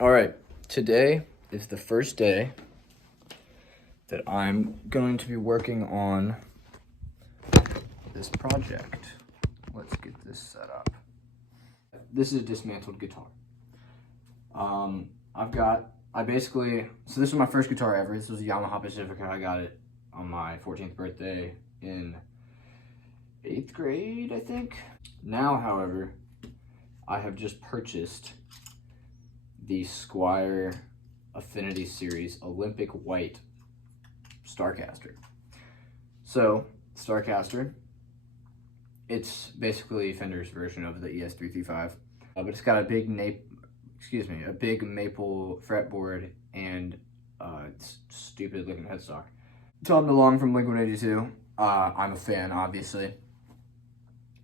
All right, today is the first day that I'm going to be working on this project. Let's get this set up. This is a dismantled guitar. So this is my first guitar ever. This was a Yamaha Pacifica. I got it on my 14th birthday in 8th grade, I think. Now, however, I have just purchased the Squier Affinity Series Olympic White Starcaster. So, Starcaster, it's basically Fender's version of the ES335, but it's got a big maple fretboard and stupid looking headstock. Tom DeLonge from Blink-182, I'm a fan, obviously.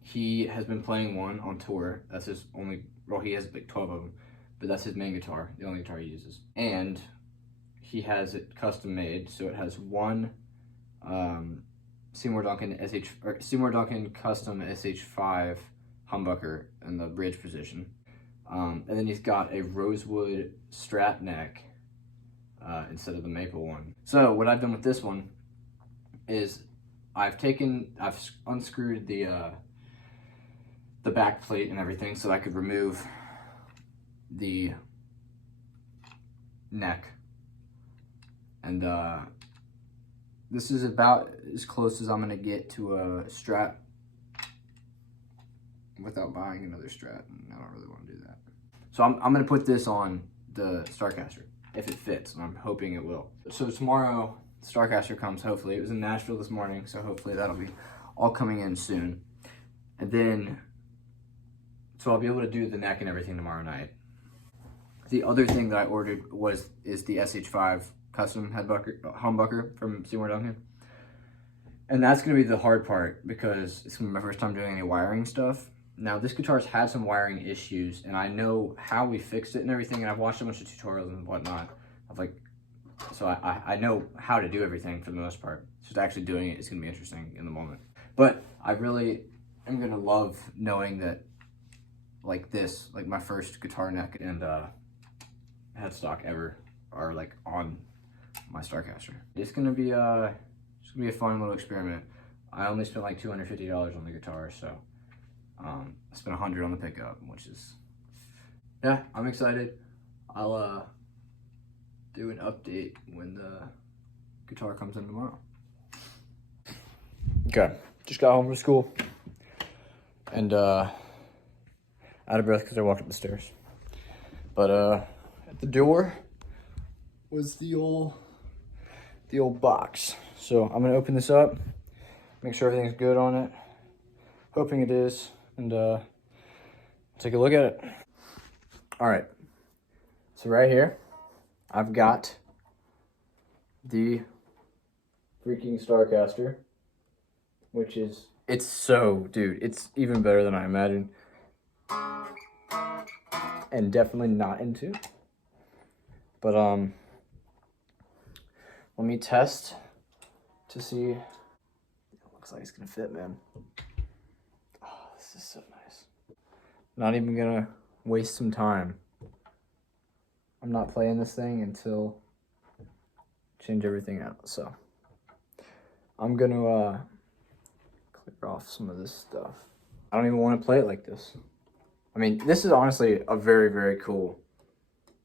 He has been playing one on tour. That's his only, well, he has like 12 of them, but that's his main guitar, the only guitar he uses. And he has it custom made, so it has one Seymour Duncan custom SH5 humbucker in the bridge position. And then he's got a rosewood Strat neck instead of the maple one. So what I've done with this one is I've unscrewed the back plate and everything so I could remove the neck. And this is about as close as I'm gonna get to a Strat without buying another Strat, and I don't really want to do that. So I'm gonna put this on the Starcaster if it fits, and I'm hoping it will. So tomorrow, Starcaster comes, hopefully. It was in Nashville this morning, so hopefully that'll be all coming in soon. And then, so I'll be able to do the neck and everything tomorrow night. The other thing that I ordered is the SH5 custom humbucker from Seymour Duncan. And that's gonna be the hard part because it's gonna be my first time doing any wiring stuff. Now, this guitar's had some wiring issues, and I know how we fixed it and everything, and I've watched a bunch of tutorials and whatnot. So I know how to do everything for the most part. Just actually doing it is gonna be interesting in the moment. But I really am gonna love knowing that, like this, like my first guitar neck and headstock ever are like on my Starcaster. It's gonna be a fun little experiment. I only spent like $250 on the guitar, so I spent $100 on the pickup, which is, yeah, I'm excited. I'll do an update when the guitar comes in tomorrow. Okay, just got home from school and out of breath because I walked up the stairs. But at the door was the old box. So I'm gonna open this up, make sure everything's good on it. Hoping it is, and take a look at it. All right, so right here, I've got the freaking Starcaster, which is, dude, it's even better than I imagined. And definitely not into. But let me test to see. It looks like it's gonna fit, man. Oh, this is so nice. Not even gonna waste some time. I'm not playing this thing until change everything out. So I'm gonna clear off some of this stuff. I don't even want to play it like this. I mean, this is honestly a very, very cool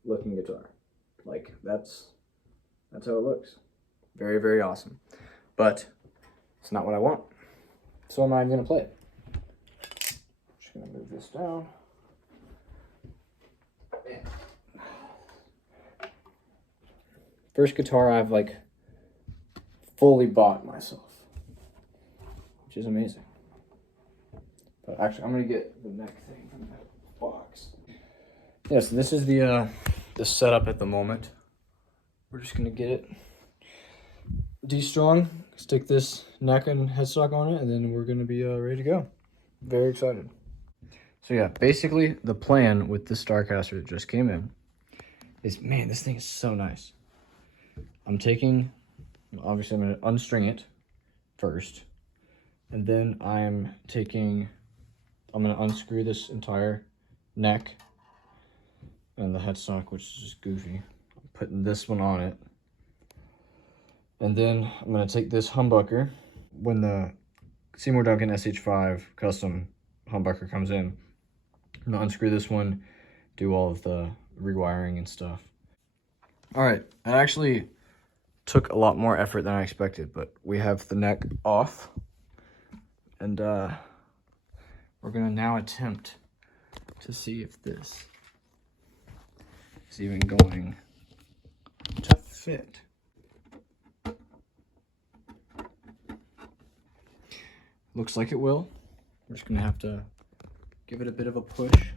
looking guitar. Like, that's how it looks. Very, very awesome. But it's not what I want. So I'm not even gonna play it. Just gonna move this down. First guitar I've like fully bought myself, which is amazing. But actually, I'm gonna get the neck thing from the box. Yeah, so this is the setup at the moment. We're just gonna get it de-strung, stick this neck and headstock on it, and then we're gonna be ready to go. Very excited. So yeah, basically the plan with the Starcaster that just came in is, man, this thing is so nice. Obviously I'm gonna unstring it first, and then I'm gonna unscrew this entire neck, and the headstock, which is just goofy. I'm putting this one on it. And then I'm gonna take this humbucker. When the Seymour Duncan SH5 custom humbucker comes in, I'm gonna unscrew this one, do all of the rewiring and stuff. All right, it actually took a lot more effort than I expected, but we have the neck off, and we're gonna now attempt to see if this is even going to fit. Looks like it will. We're just gonna have to give it a bit of a push.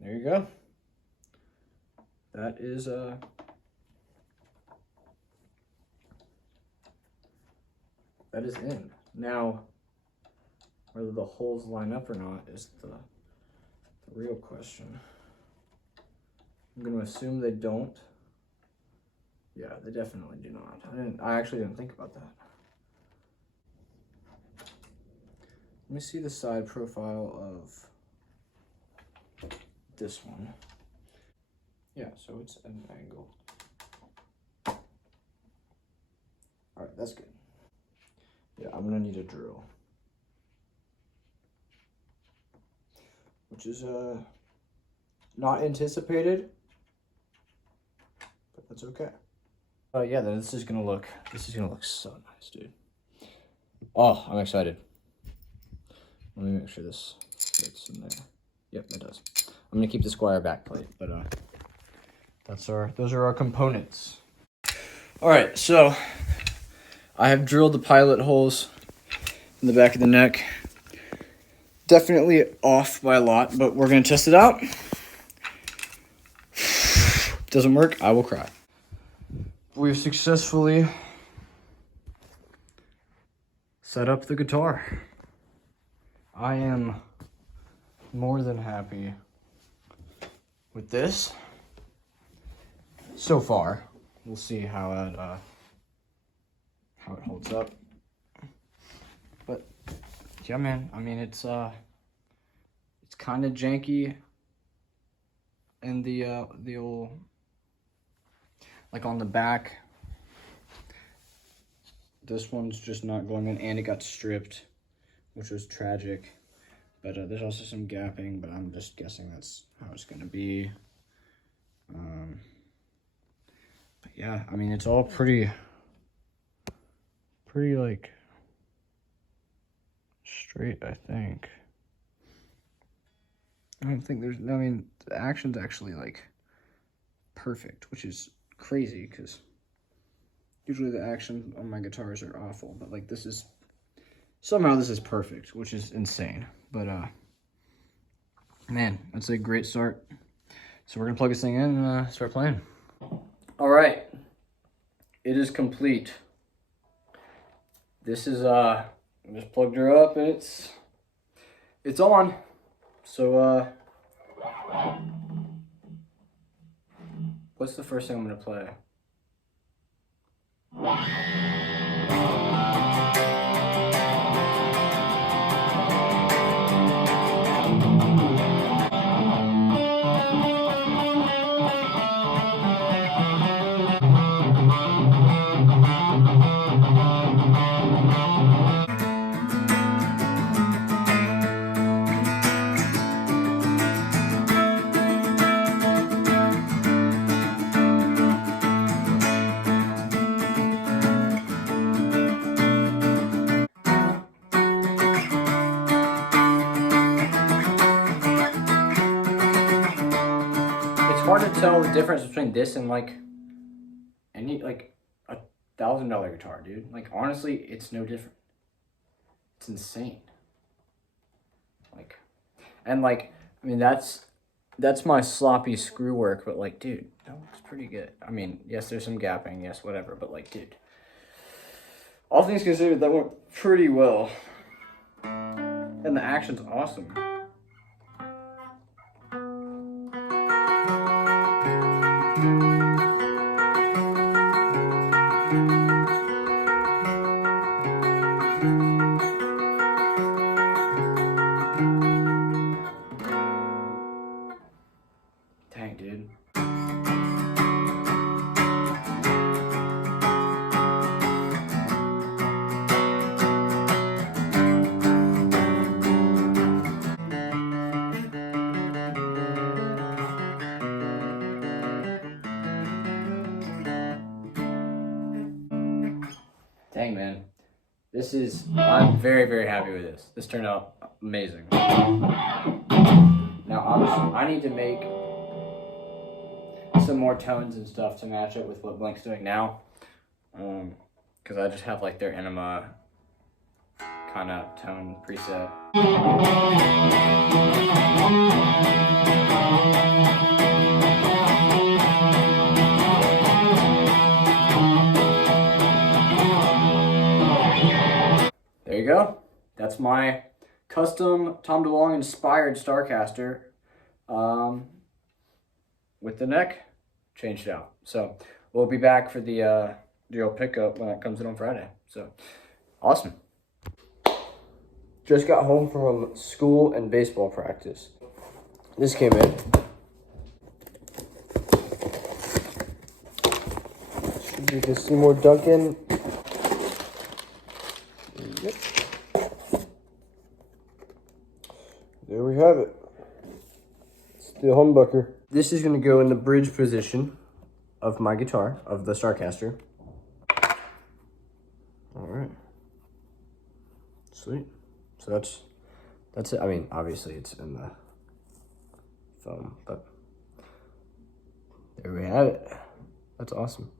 There you go. That is in. Now, whether the holes line up or not is the real question. I'm gonna assume they don't. Yeah, they definitely do not. I actually didn't think about that. Let me see the side profile of this one. Yeah, so it's an angle. All right, that's good. Yeah, I'm gonna need a drill, which is not anticipated, but that's okay. Yeah, then this is gonna look so nice, dude. Oh, I'm excited. Let me make sure this fits in there. Yep, it does. I'm gonna keep the Squier back plate, but those are our components. All right, so I have drilled the pilot holes in the back of the neck. Definitely off by a lot, but we're gonna test it out. Doesn't work, I will cry. We've successfully set up the guitar. I am more than happy with this so far. We'll see how it holds up. But yeah, man, I mean it's kind of janky in the old, like on the back. This one's just not going in, and it got stripped, which was tragic. But there's also some gapping, but I'm just guessing that's how it's gonna be. But yeah, I mean, it's all pretty like straight, I think. I don't think there's, I mean, the action's actually like perfect, which is crazy because usually the action on my guitars are awful, but like this is, somehow this is perfect, which is insane. But man, that's a great start. So we're gonna plug this thing in and start playing. All right, it is complete. This is I just plugged her up and it's on. So what's the first thing I'm gonna play? Hard to tell the difference between this and like any like $1,000 guitar, dude. Like honestly, it's no different. It's insane. Like, and like, I mean that's my sloppy screw work, but like, dude, that looks pretty good. I mean, yes, there's some gapping, yes, whatever, but like, dude, all things considered, that went pretty well, and the action's awesome. dang, man. I'm very, very happy with this. This turned out amazing. Now, obviously, I need to make some more tones and stuff to match up with what Blink's doing now. Because I just have like their Enema kind of tone preset. There you go. That's my custom Tom DeLonge inspired Starcaster with the neck changed out. So we'll be back for the old pickup when that comes in on Friday. So awesome. Just got home from school and baseball practice. This came in. Should be the Seymour Duncan. Yep. There we have it. It's the humbucker. This is going to go in the bridge position of my guitar, of the Starcaster. All right. Sweet. So that's it. I mean, obviously it's in the foam, but there we have it. That's awesome.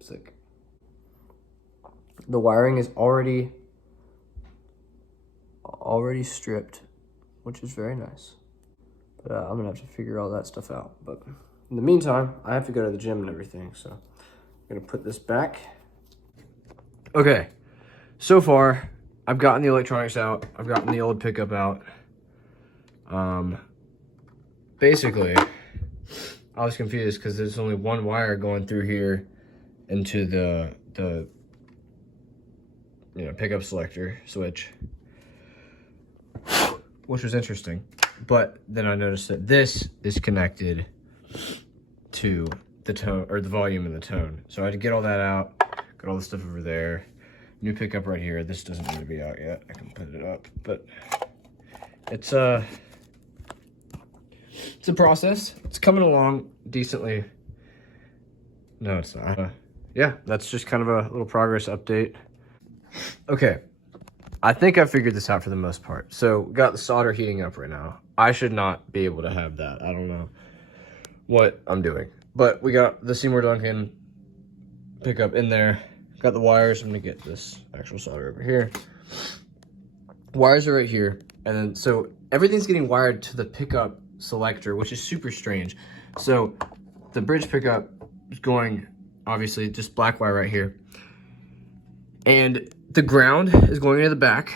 Sick. The wiring is already stripped, which is very nice. But I'm gonna have to figure all that stuff out. But in the meantime, I have to go to the gym and everything, so I'm gonna put this back. Okay, so far, I've gotten the electronics out. I've gotten the old pickup out. Basically, I was confused because there's only one wire going through here into the pickup selector switch, which was interesting. But then I noticed that this is connected to the tone, or the volume and the tone. So I had to get all that out. Got all the stuff over there. New pickup right here. This doesn't need to be out yet. I can put it up, but it's a process. It's coming along decently. No, it's not. Yeah, that's just kind of a little progress update. Okay, I think I figured this out for the most part. So got the solder heating up right now. I should not be able to have that. I don't know what I'm doing, but we got the Seymour Duncan pickup in there. Got the wires. I'm gonna get this actual solder over here. Wires are right here, and then so everything's getting wired to the pickup selector, which is super strange. So the bridge pickup is going, obviously, just black wire right here, and the ground is going into the back,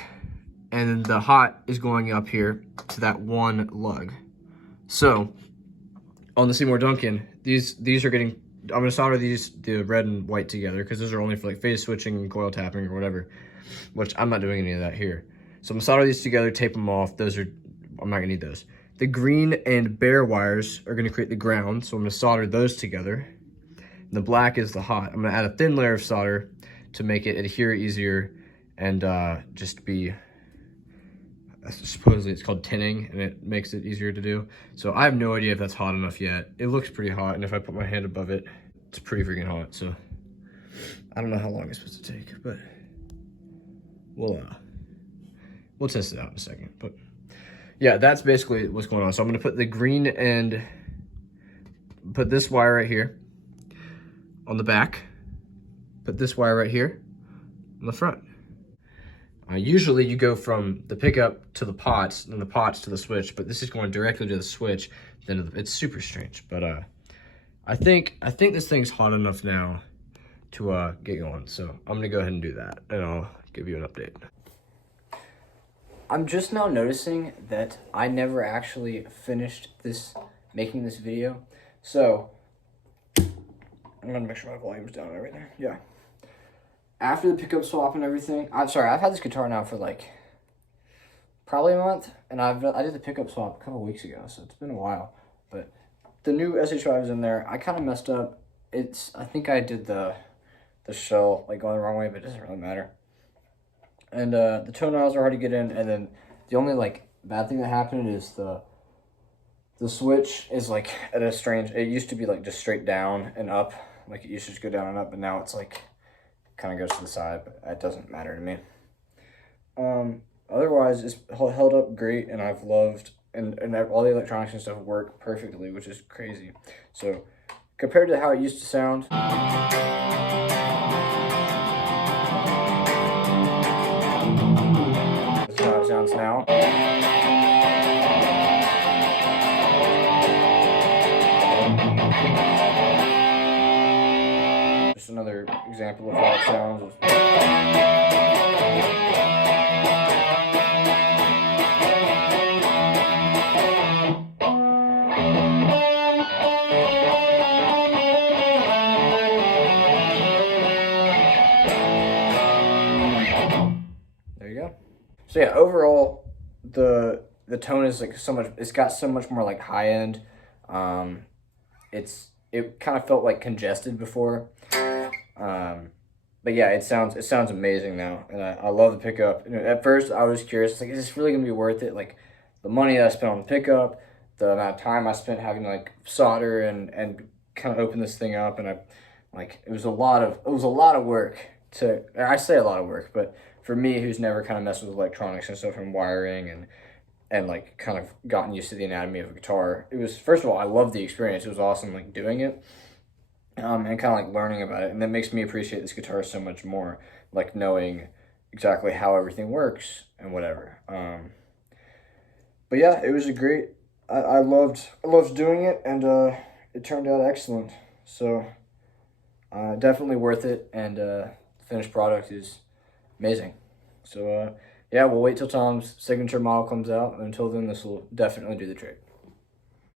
and the hot is going up here to that one lug. So on the Seymour Duncan, these are getting, I'm gonna solder the red and white together because those are only for like phase switching and coil tapping or whatever, which I'm not doing any of that here. So I'm gonna solder these together, tape them off. I'm not gonna need those. The green and bare wires are gonna create the ground, so I'm gonna solder those together. And the black is the hot. I'm gonna add a thin layer of solder to make it adhere easier and just be, supposedly it's called tinning, and it makes it easier to do. So I have no idea if that's hot enough yet. It looks pretty hot, and if I put my hand above it, it's pretty freaking hot. So I don't know how long it's supposed to take, but we'll test it out in a second. But yeah, that's basically what's going on. So I'm gonna put the green and put this wire right here on the back, put this wire right here on the front. Usually you go from the pickup to the pots, and the pots to the switch, but this is going directly to the switch. Then it's super strange, but I think this thing's hot enough now to get going. So I'm gonna go ahead and do that, and I'll give you an update. I'm just now noticing that I never actually finished making this video. So I'm gonna make sure my volume's down and everything. Yeah. After the pickup swap and everything, I'm sorry, I've had this guitar now for like probably a month, and I did the pickup swap a couple weeks ago, so it's been a while. But the new SH5 is in there. I kind of messed up. I think I did the shell like going the wrong way, but it doesn't really matter. And the toenails are hard to get in, and then the only like bad thing that happened is the switch is like at a strange. It used to be like just straight down and up, Like it used to just go down and up, but now it's like kind of goes to the side, but that doesn't matter to me. Otherwise, it's held up great, and I've loved, and all the electronics and stuff work perfectly, which is crazy. So compared to how it used to sound, this is how it sounds now. Just another example of how it sounds. There you go. So yeah, overall, the tone is like so much. It's got so much more like high end. It kind of felt like congested before. But yeah, it sounds amazing now, and I love the pickup. You know, at first, I was curious, like, is this really gonna be worth it? Like, the money that I spent on the pickup, the amount of time I spent having to like solder and kind of open this thing up, and it was a lot of work to. I say a lot of work, but for me, who's never kind of messed with electronics and stuff and wiring and like kind of gotten used to the anatomy of a guitar, it was, first of all, I loved the experience. It was awesome, like doing it. And kind of like learning about it, and that makes me appreciate this guitar so much more, like knowing exactly how everything works and whatever. But yeah, it was a great. I loved doing it, and it turned out excellent. So definitely worth it, and the finished product is amazing. So yeah, we'll wait till Tom's signature model comes out, and until then, this will definitely do the trick.